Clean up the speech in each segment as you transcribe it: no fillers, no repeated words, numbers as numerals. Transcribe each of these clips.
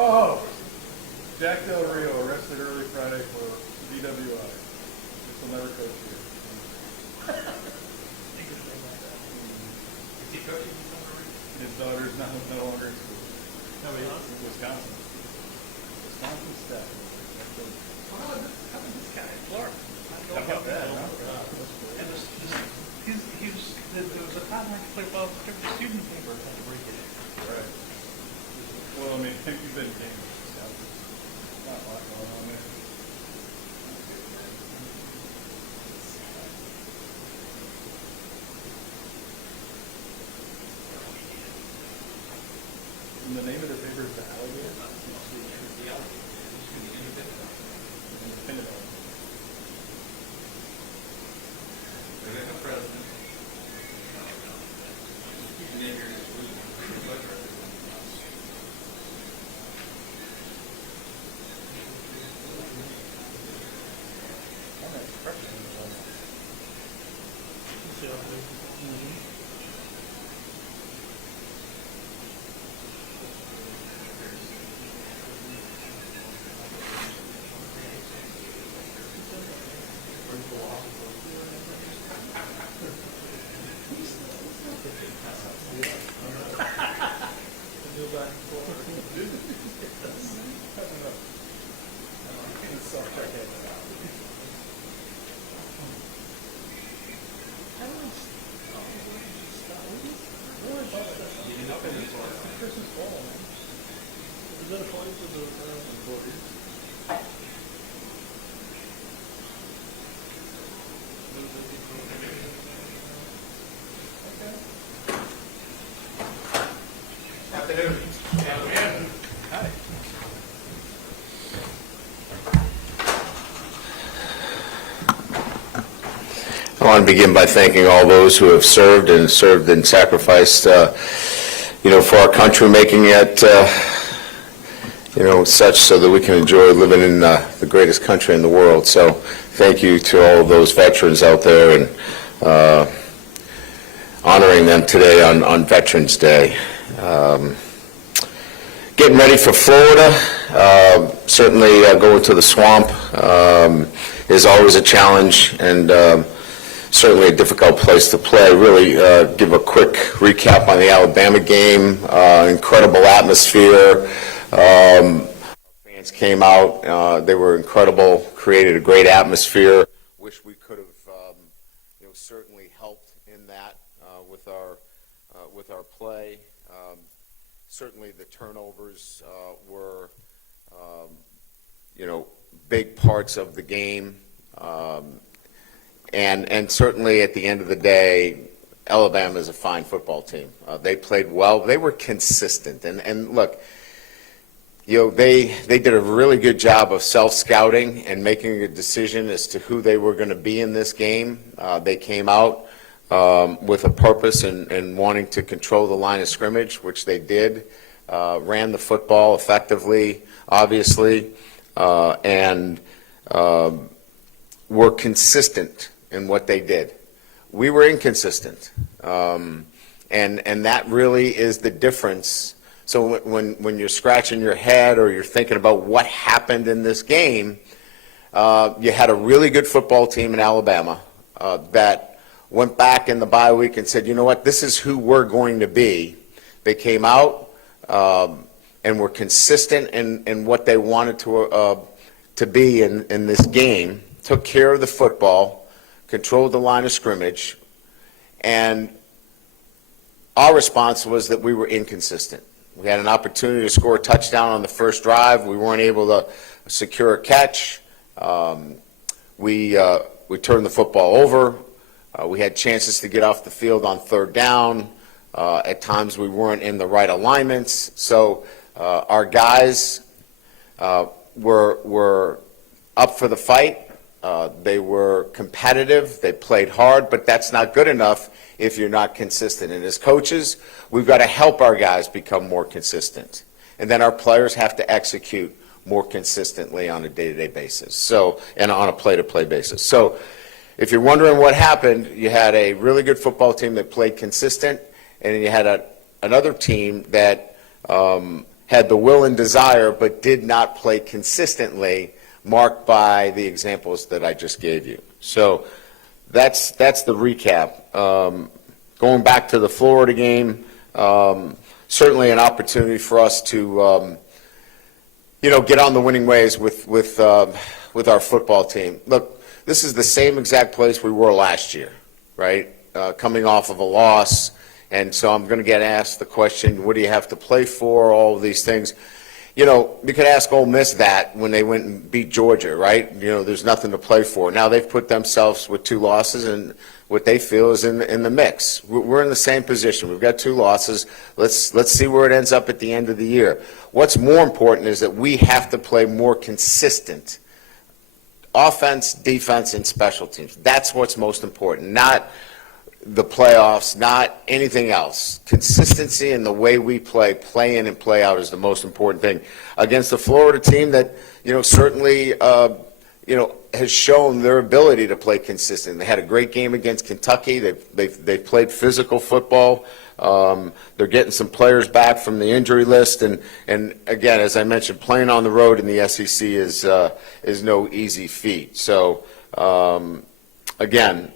Oh, Jack Del Rio arrested early Friday for DWI. This will never coach here. Is he coaching? His daughter's no longer in school. No, he's in Wisconsin. Wisconsin staff. How about this guy, Clark? How about that, huh? And there was a time I could play ball for the student paper had to break it in. Right. Well, I mean, you've been games. Not a lot going on there. And the name of the paper is the Alligator? The Alligator. It's going to be Independent. Is that the president? The name here is Christmas ball, man. Is that a party for the employees? Afternoon. Hi. I want to begin by thanking all those who have served and sacrificed, for our country, making it, such so that we can enjoy living in the greatest country in the world. So thank you to all of those veterans out there and honoring them today on Veterans Day. Getting ready for Florida, certainly going to the swamp is always a challenge, and certainly a difficult place to play. Really give a quick recap on the Alabama game. Incredible atmosphere. Fans came out. They were incredible, created a great atmosphere. Wish we could have certainly helped in that with our play. Certainly the turnovers were big parts of the game. And certainly at the end of the day, Alabama is a fine football team. They played well. They were consistent. And look, they did a really good job of self-scouting and making a decision as to who they were going to be in this game. They came out with a purpose and wanting to control the line of scrimmage, which they did. Ran the football effectively, obviously, and were consistent in what they did. We were inconsistent, and that really is the difference. So when you're scratching your head or you're thinking about what happened in this game, you had a really good football team in Alabama that went back in the bye week and said, you know what, this is who we're going to be. They came out and were consistent in what they wanted to be in this game, took care of the football, controlled the line of scrimmage, and our response was that we were inconsistent. We had an opportunity to score a touchdown on the first drive. We weren't able to secure a catch. We turned the football over. We had chances to get off the field on third down. At times we weren't in the right alignments. So Our guys were up for the fight. They were competitive. They played hard, but that's not good enough if you're not consistent. And as coaches, we've got to help our guys become more consistent. And then our players have to execute more consistently on a day-to-day basis, and on a play-to-play basis. So if you're wondering what happened, you had a really good football team that played consistent, and then you had another team that had the will and desire but did not play consistently, marked by the examples that I just gave you. So that's the recap. Going back to the Florida game, certainly an opportunity for us to get on the winning ways with our football team. Look, this is the same exact place we were last year, right? Coming off of a loss, and so I'm going to get asked the question, what do you have to play for, all of these things. You could ask Ole Miss that when they went and beat Georgia, right? There's nothing to play for. Now they've put themselves with 2 losses, and what they feel is in the mix. We're in the same position. We've got 2 losses. Let's see where it ends up at the end of the year. What's more important is that we have to play more consistent offense, defense, and special teams. That's what's most important, not the playoffs, not anything else. Consistency in the way we play in and play out is the most important thing. Against the Florida team that, certainly, has shown their ability to play consistent. They had a great game against Kentucky. They've played physical football. They're getting some players back from the injury list, and again, as I mentioned, playing on the road in the SEC is no easy feat. So again,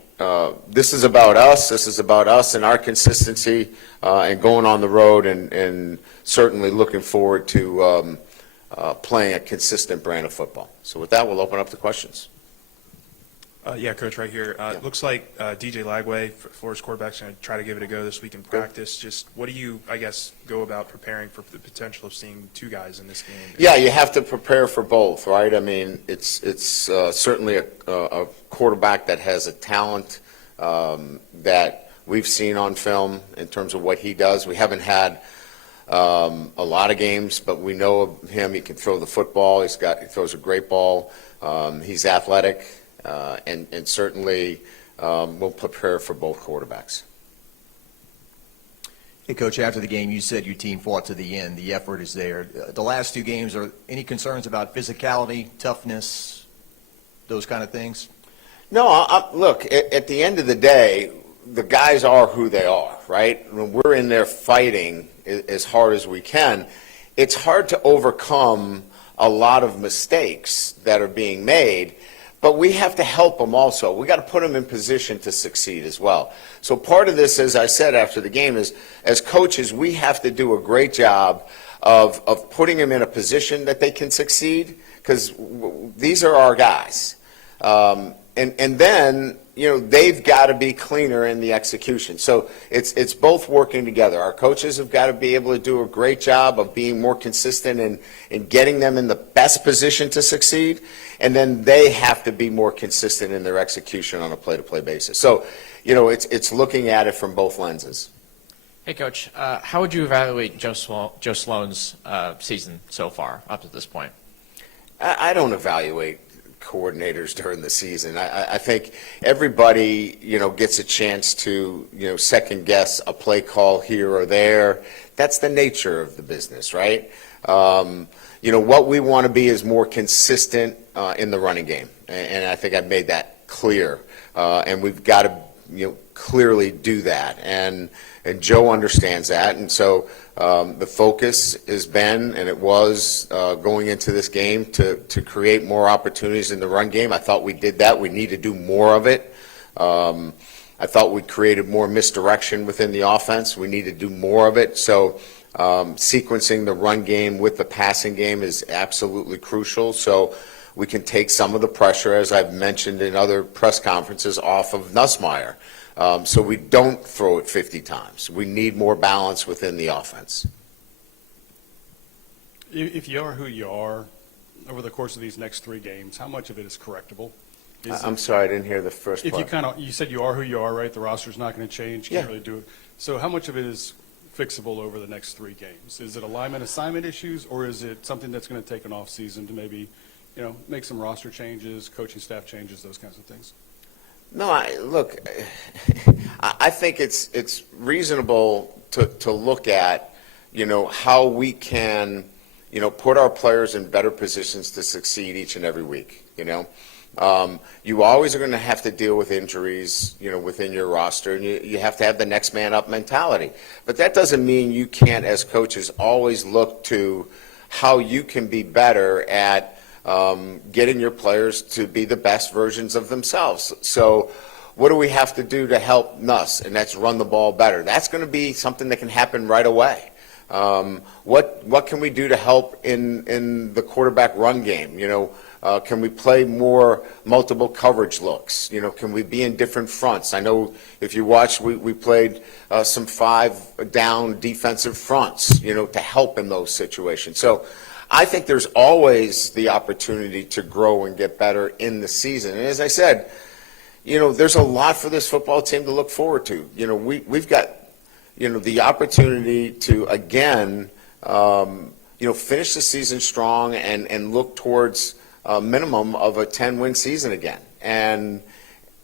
this is about us. This is about us and our consistency and going on the road, and certainly looking forward to playing a consistent brand of football. So with that, we'll open up to questions. Yeah, Coach, right here. It looks like DJ Lagway, Florida's quarterback's going to try to give it a go this week in practice. Just what do you, go about preparing for the potential of seeing 2 guys in this game? Yeah, you have to prepare for both, right? I mean, it's certainly a quarterback that has a talent that we've seen on film in terms of what he does. We haven't had a lot of games, but we know of him. He can throw the football. He throws a great ball. He's athletic. And certainly we'll prepare for both quarterbacks. Hey, Coach, after the game, you said your team fought to the end. The effort is there. The last 2 games, are any concerns about physicality, toughness, those kind of things? No, look, at the end of the day, the guys are who they are, right? When we're in there fighting as hard as we can, it's hard to overcome a lot of mistakes that are being made. But we have to help them also. We got to put them in position to succeed as well. So part of this, as I said after the game, is as coaches, we have to do a great job of putting them in a position that they can succeed, because these are our guys. And then, they've got to be cleaner in the execution. So it's both working together. Our coaches have got to be able to do a great job of being more consistent and getting them in the best position to succeed. And then they have to be more consistent in their execution on a play-to-play basis. So, it's looking at it from both lenses. Hey, Coach, how would you evaluate Joe Sloan's season so far up to this point? I don't evaluate coordinators during the season. I think everybody, gets a chance to, second guess a play call here or there. That's the nature of the business, right? What we want to be is more consistent in the running game. And I think I've made that clear. And we've got to, clearly do that. And Joe understands that. And so the focus has been, and it was going into this game, to create more opportunities in the run game. I thought we did that. We need to do more of it. I thought we created more misdirection within the offense. We need to do more of it. So sequencing the run game with the passing game is absolutely crucial. So we can take some of the pressure, as I've mentioned in other press conferences, off of Nussmeier. So we don't throw it 50 times. We need more balance within the offense. If you are who you are over the course of these next 3 games, how much of it is correctable? I'm sorry, I didn't hear the first If part. you said you are who you are, right? The roster's not going to change. Can't really do it. So how much of it is fixable over the next 3 games? Is it alignment assignment issues, or is it something that's going to take an off season to maybe, make some roster changes, coaching staff changes, those kinds of things? No, look, I think it's reasonable to look at, how we can, put our players in better positions to succeed each and every week, You always are going to have to deal with injuries, within your roster, and you have to have the next man up mentality. But that doesn't mean you can't, as coaches, always look to how you can be better at getting your players to be the best versions of themselves. So what do we have to do to help us? And that's run the ball better. That's going to be something that can happen right away. What can we do to help in the quarterback run game? Can we play more multiple coverage looks? Can we be in different fronts? I know if you watch, we played some 5-down defensive fronts, to help in those situations. So I think there's always the opportunity to grow and get better in the season. And as I said, there's a lot for this football team to look forward to. We've got, the opportunity to, again, finish the season strong and look towards a minimum of a 10-win season again. And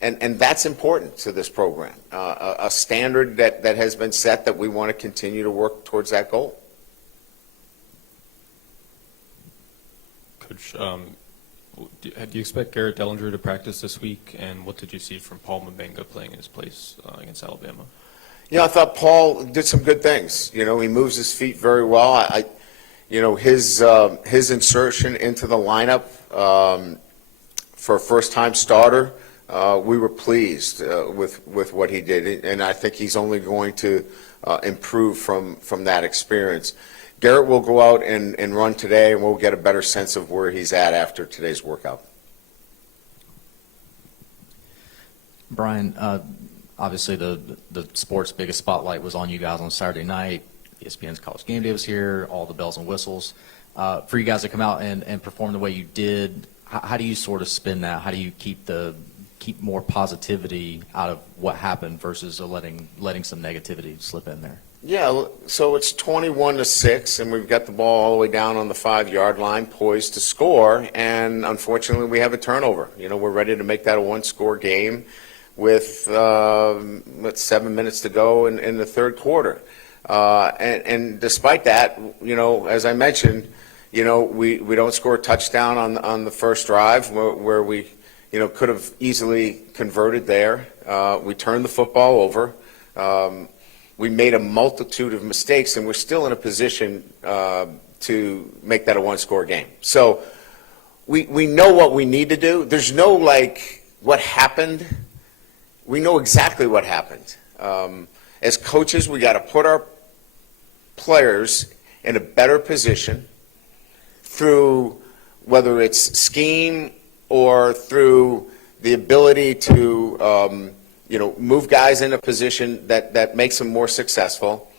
that's important to this program, a standard that has been set that we want to continue to work towards that goal. Coach, do you expect Garrett Dellinger to practice this week, and what did you see from Paul Mabenga playing in his place against Alabama? I thought Paul did some good things. He moves his feet very well. His insertion into the lineup for a first-time starter, we were pleased with what he did, and I think he's only going to improve from that experience. Garrett will go out and run today, and we'll get a better sense of where he's at after today's workout. Brian, obviously the sport's biggest spotlight was on you guys on Saturday night. ESPN's College Game Day was here, all the bells and whistles. For you guys to come out and perform the way you did, how do you sort of spin that? How do you keep more positivity out of what happened versus letting some negativity slip in there? Yeah, so it's 21-6, and we've got the ball all the way down on the 5-yard line, poised to score, and unfortunately we have a turnover. We're ready to make that a one-score game with 7 minutes to go in the third quarter. And despite that, as I mentioned, we don't score a touchdown on the first drive where we, could have easily converted there. We turned the football over. We made a multitude of mistakes, and we're still in a position to make that a one-score game. So we know what we need to do. There's no, what happened. We know exactly what happened. As coaches, we got to put our players in a better position through whether it's scheme or through the ability to move guys in a position that makes them more successful.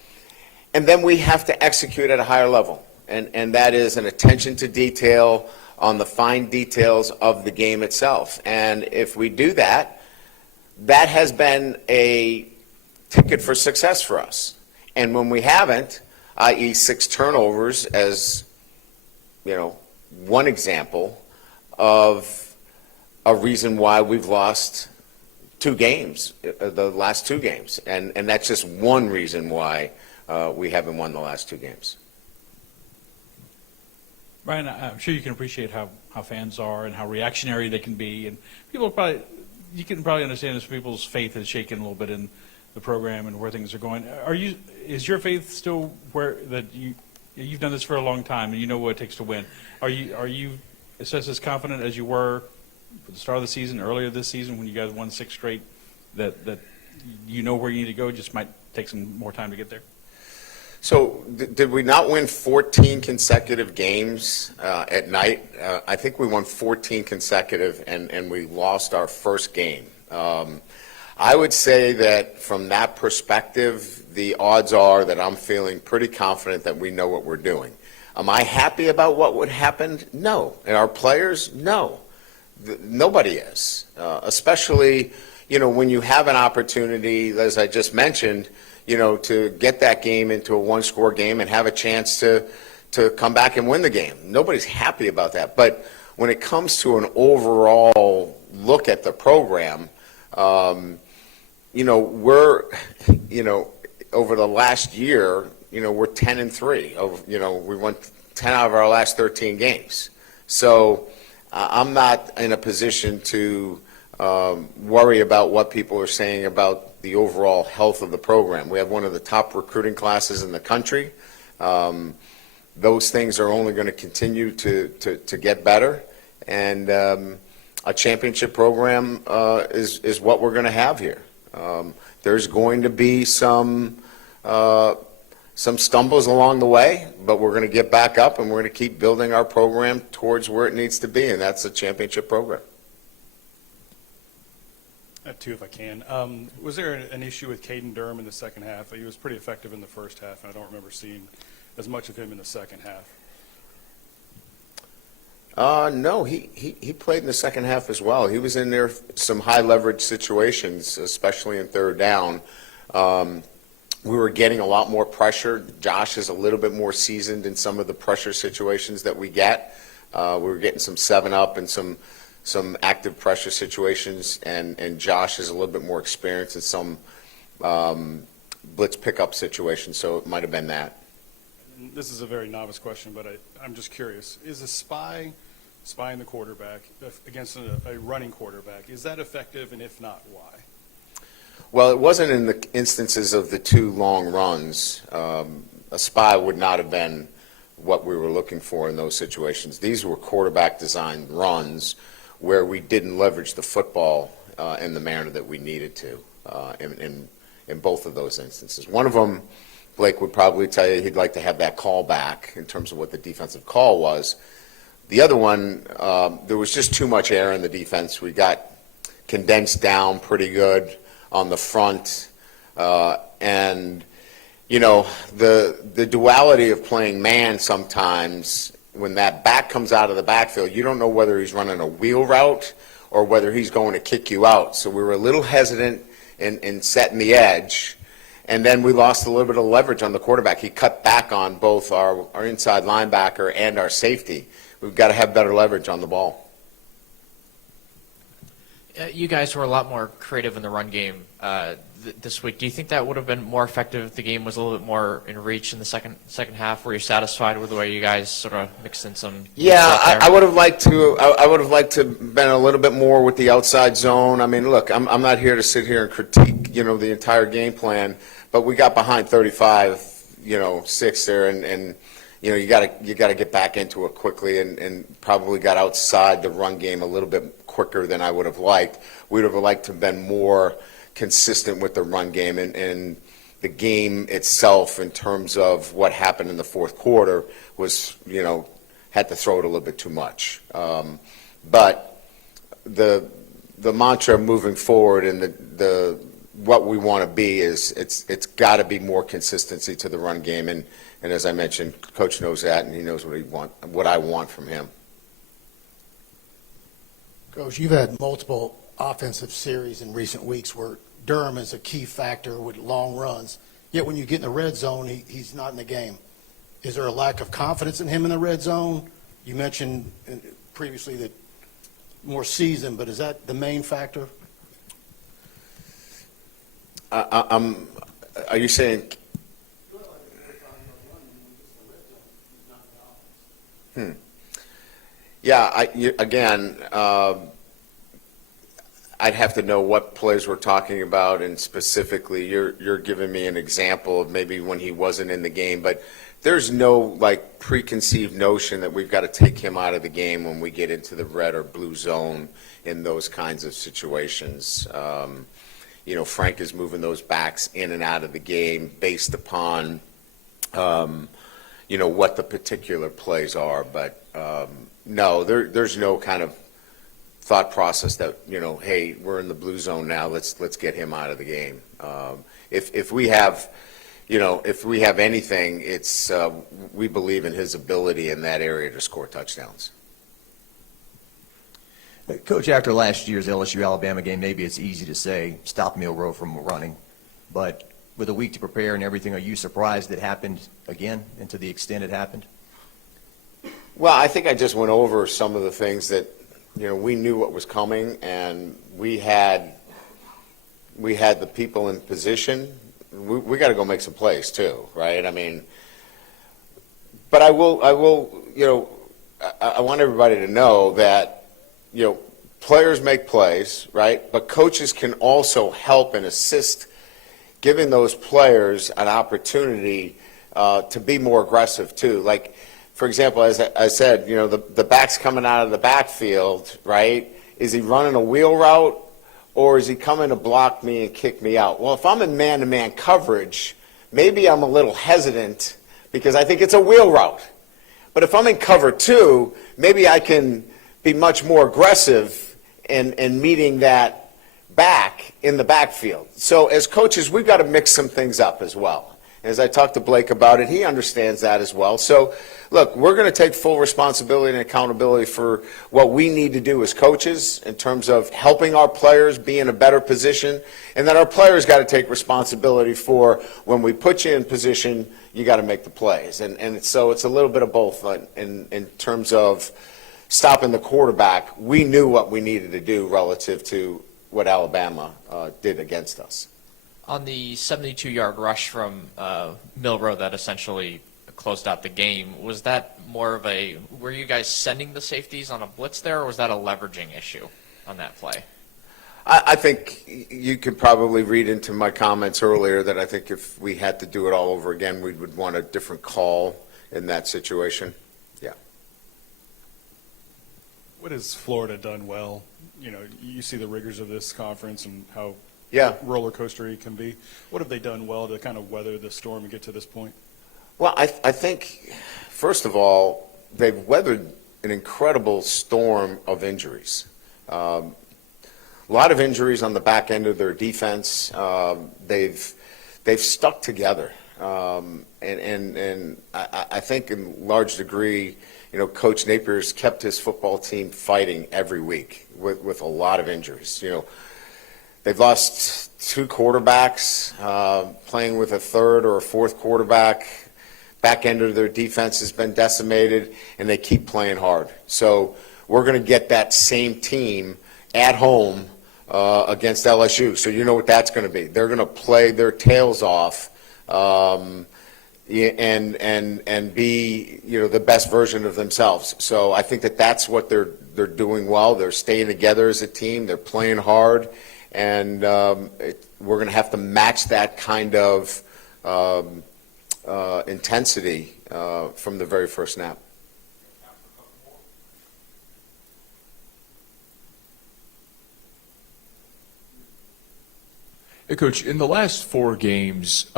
And then we have to execute at a higher level. And that is an attention to detail on the fine details of the game itself. And if we do that, that has been a ticket for success for us. And when we haven't, i.e. 6 turnovers as, one example of a reason why we've lost 2 games, the last 2 games. And that's just one reason why we haven't won the last 2 games. Brian, I'm sure you can appreciate how fans are and how reactionary they can be. And you can probably understand as people's faith is shaken a little bit in the program and where things are going. Is your faith still where that you've done this for a long time and you know what it takes to win? Are you as confident as you were at the start of the season, earlier this season when you guys won 6 straight, that you know where you need to go, just might take some more time to get there? So did we not win 14 consecutive games at night? I think we won 14 consecutive, and we lost our first game. I would say that from that perspective, the odds are that I'm feeling pretty confident that we know what we're doing. Am I happy about what would happen? No. And our players? No. Nobody is. Especially, when you have an opportunity, as I just mentioned, to get that game into a one-score game and have a chance to come back and win the game. Nobody's happy about that. But when it comes to an overall look at the program, we're, over the last year, we're 10-3. We won 10 out of our last 13 games. So I'm not in a position to worry about what people are saying about the overall health of the program. We have one of the top recruiting classes in the country. Those things are only going to continue to get better, and a championship program is what we're going to have here. There's going to be some stumbles along the way, but we're going to get back up and we're going to keep building our program towards where it needs to be, and that's a championship program. Two, if I can. Was there an issue with Caden Durham in the second half? He was pretty effective in the first half, and I don't remember seeing as much of him in the second half. No, he played in the second half as well. He was in there some high leverage situations, especially in third down. We were getting a lot more pressure. Josh is a little bit more seasoned in some of the pressure situations that we get. We were getting some 7-up and some active pressure situations, and Josh is a little bit more experienced in some blitz pickup situations, so it might have been that. And this is a very novice question, but I'm just curious. Is a spying the quarterback against a running quarterback, is that effective, and if not, why? Well, it wasn't in the instances of the 2 long runs. A spy would not have been what we were looking for in those situations. These were quarterback-designed runs where we didn't leverage the football in the manner that we needed to in both of those instances. One of them, Blake would probably tell you he'd like to have that call back in terms of what the defensive call was. The other one, there was just too much air in the defense. We got condensed down pretty good on the front, and the duality of playing man sometimes, when that back comes out of the backfield, you don't know whether he's running a wheel route or whether he's going to kick you out. So we were a little hesitant in setting the edge, and then we lost a little bit of leverage on the quarterback. He cut back on both our inside linebacker and our safety. We've got to have better leverage on the ball. You guys were a lot more creative in the run game this week. Do you think that would have been more effective if the game was a little bit more in reach in the second half? Were you satisfied with the way you guys sort of mixed in some? Yeah, I would have liked to. I would have liked to been a little bit more with the outside zone. I mean, look, I'm not here to sit here and critique, the entire game plan, but we got behind 35-6 there, and you got to get back into it quickly, and probably got outside the run game a little bit quicker than I would have liked. We would have liked to have been more consistent with the run game, and the game itself in terms of what happened in the fourth quarter was, had to throw it a little bit too much. But the mantra moving forward and the what we want to be is it's got to be more consistency to the run game, and as I mentioned, Coach knows that, and he knows what I want from him. Coach, you've had multiple offensive series in recent weeks where Durham is a key factor with long runs, yet when you get in the red zone, he's not in the game. Is there a lack of confidence in him in the red zone? You mentioned previously that more seasoned, but is that the main factor? Are you saying? Yeah, again, I'd have to know what plays we're talking about, and specifically, you're giving me an example of maybe when he wasn't in the game, but there's no preconceived notion that we've got to take him out of the game when we get into the red or blue zone in those kinds of situations. Frank is moving those backs in and out of the game based upon, what the particular plays are. But no, there's no kind of thought process that, hey, we're in the blue zone now, let's get him out of the game. If we have, if we have anything, it's we believe in his ability in that area to score touchdowns. Coach, after last year's LSU-Alabama game, maybe it's easy to say, stop Milroe from running. But with a week to prepare and everything, are you surprised it happened again and to the extent it happened? Well, I think I just went over some of the things that, we knew what was coming, and we had the people in position. We got to go make some plays too, right? I mean, but I will, I want everybody to know that, players make plays, right? But coaches can also help and assist, giving those players an opportunity to be more aggressive too. Like, for example, as I said, the back's coming out of the backfield, right? Is he running a wheel route, or is he coming to block me and kick me out? Well, if I'm in man-to-man coverage, maybe I'm a little hesitant because I think it's a wheel route. But if I'm in cover two, maybe I can be much more aggressive in meeting that back in the backfield. So as coaches, we've got to mix some things up as well. As I talked to Blake about it, he understands that as well. So, look, we're going to take full responsibility and accountability for what we need to do as coaches in terms of helping our players be in a better position, and then our players got to take responsibility for when we put you in position, you got to make the plays. And so it's a little bit of both in terms of stopping the quarterback. We knew what we needed to do relative to what Alabama did against us. On the 72-yard rush from Milroe that essentially closed out the game, was that more of were you guys sending the safeties on a blitz there, or was that a leveraging issue on that play? I think you could probably read into my comments earlier that I think if we had to do it all over again, we would want a different call in that situation. Yeah. What has Florida done well? You see the rigors of this conference and how roller coaster can be. What have they done well to kind of weather the storm and get to this point? Well, I think, first of all, they've weathered an incredible storm of injuries. A lot of injuries on the back end of their defense. They've stuck together, and I think in large degree, Coach Napier's kept his football team fighting every week with a lot of injuries. They've lost two quarterbacks, playing with a third or a fourth quarterback. Back end of their defense has been decimated, and they keep playing hard. So we're going to get that same team at home against LSU. So you know what that's going to be. They're going to play their tails off and be the best version of themselves. So I think that's what they're doing well. They're staying together as a team. They're playing hard. And we're going to have to match that kind of intensity from the very first snap. Hey, Coach, in the last 4 games,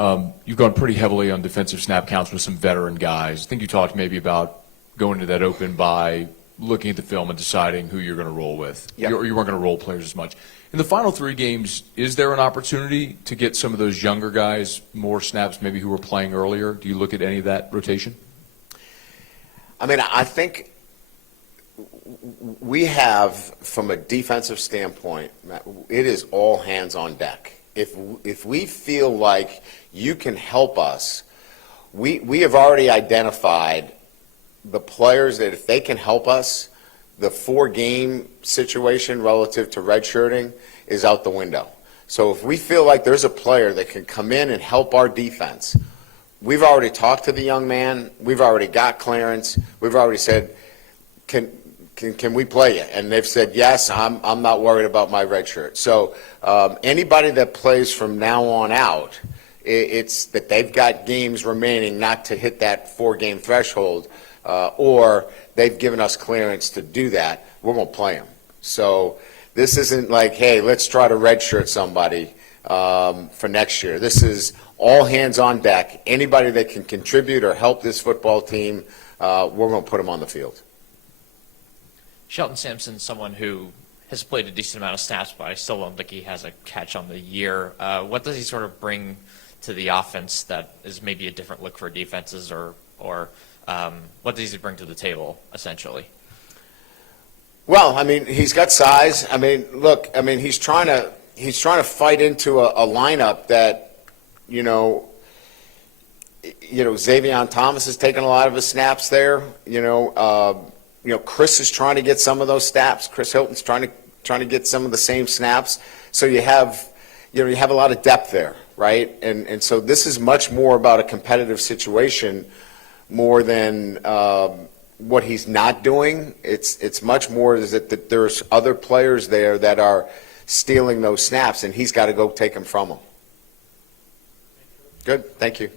you've gone pretty heavily on defensive snap counts with some veteran guys. I think you talked maybe about going to that open by looking at the film and deciding who you're going to roll with. Yep. You weren't going to roll players as much. In the final 3 games, is there an opportunity to get some of those younger guys more snaps, maybe who were playing earlier? Do you look at any of that rotation? I mean, I think we have, from a defensive standpoint, Matt, it is all hands on deck. If we feel like you can help us, we have already identified the players that if they can help us, the 4-game situation relative to redshirting is out the window. So if we feel like there's a player that can come in and help our defense, we've already talked to the young man. We've already got clearance. We've already said, can we play you? And they've said, yes, I'm not worried about my red shirt. So anybody that plays from now on out, it's that they've got games remaining not to hit that 4-game threshold, or they've given us clearance to do that, we're going to play them. So this isn't like, hey, let's try to redshirt somebody for next year. This is all hands on deck. Anybody that can contribute or help this football team, we're going to put them on the field. Shelton Sampson's someone who has played a decent amount of snaps, but I still don't think he has a catch on the year. What does he sort of bring to the offense that is maybe a different look for defenses, or what does he bring to the table, essentially? Well, I mean, he's got size. I mean, look, I mean, he's trying to fight into a lineup that, Xavier Thomas has taken a lot of his snaps there. Chris is trying to get some of those snaps. Chris Hilton's trying to get some of the same snaps. So you have a lot of depth there, right? And so this is much more about a competitive situation more than what he's not doing. It's much more is that there's other players there that are stealing those snaps, and he's got to go take them from them. Good, thank you.